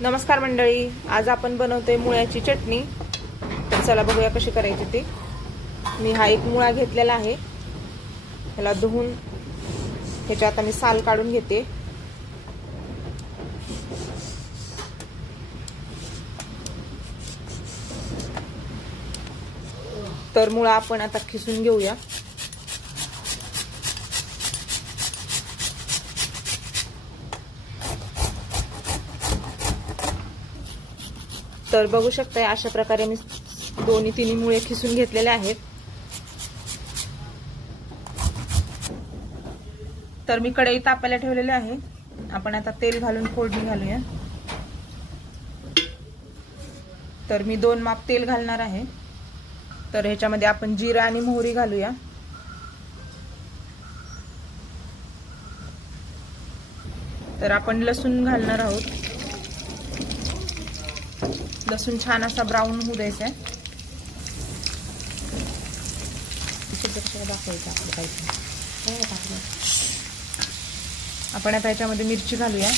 नमस्कार मंडळी, आज आपण बनवतोय मुळ्याची चटणी। तर चला बघूया कशी करायची ती। मी हा एक मुळा घेतलेला आहे, त्याला धुवून ह्याच्या आता मी साल काढून घेते। तर मुळा आपण आता खिसून घेऊया। तर बघू शकताय अशा प्रकारे मी दोन्ही तिन्ही मुळे खिसून घेतलेले आहेत। तर मी कढई तापायला ठेवलेली आहे, आपण आता तेल घालून फोडणी घालूया। तर मी 2 माप तेल घालणार आहे। तर ह्याच्यामध्ये आपण जिरा आणि मोहरी घालूया। तर आपण लसूण घालणार आहोत। लसूण छान असा ब्राऊन होऊ द्यायचा आहे। आपण आता याच्यामध्ये मिरची घालूया।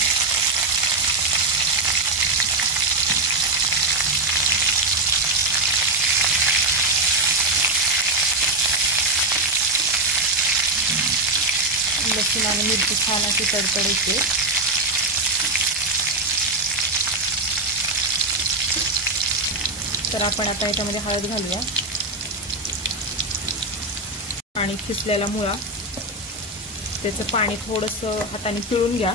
लसूण आणि मिरची छान अशी तडतडीते। तर आपण आता याच्यामध्ये हळद घालूया आणि खिसलेला मुळा, त्याचं पाणी थोडंसं हाताने पिळून घ्या।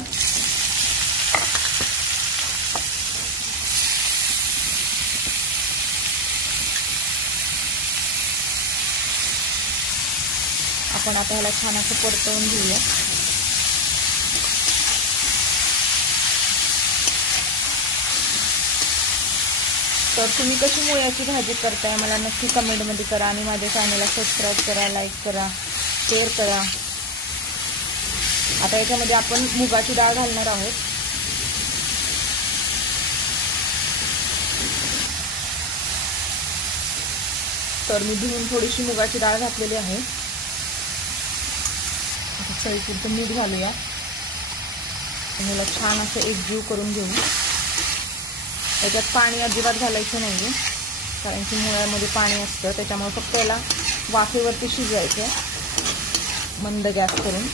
आपण आता ह्याला छान असं परतवून घेऊया। तर तुम्ही कशी मुळ्याची भाजी करताय मला नक्की कमेंटमध्ये करा आणि माझ्या चॅनलला सबस्क्राईब करा, लाईक करा, शेअर करा। आता याच्यामध्ये आपण मुगाची डाळ घालणार आहोत। तर मी धुवून थोडीशी मुगाची डाळ घातलेली आहे। आता चवीपुरतं मीठ घालूया, ह्याला छान असं एकजीव करून घेऊ। त्याच्यात पाणी अजिबात घालायचं नाहीये, कारण की मुळ्यामध्ये पाणी असतं, त्याच्यामुळे फक्त याला वाफेवरती शिजवायचं मंद गॅस करून।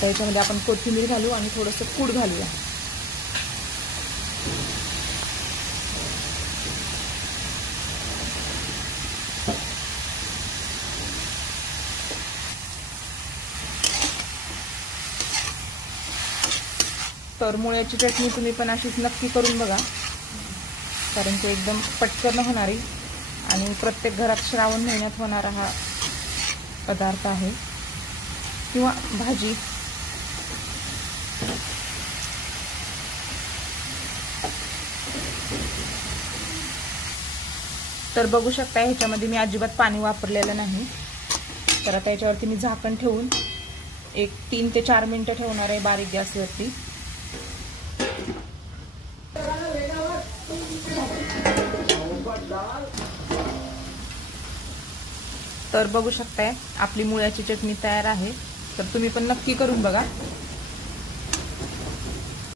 त्याच्यामध्ये आपण कोथिंबीर घालू आणि थोडंसं कूट घालूया। तर मुळ्याची चटणी तुम्ही पण अशीच नक्की करून बघा, कारण की एकदम पटकन होणारी आणि प्रत्येक घरात श्रावण महिन्यात होणारा हा पदार्थ आहे किंवा भाजी। तर बघू शकता ह्याच्यामध्ये मी अजिबात पाणी वापरलेलं नाही। तर आता याच्यावरती मी झाकण ठेवून एक 3 ते 4 मिनिटं ठेवणार आहे बारीक गॅसवरती। तर बघू शकताय आपली मुळ्याची चटणी तयार आहे। तर तुम्ही पण नक्की करून बघा।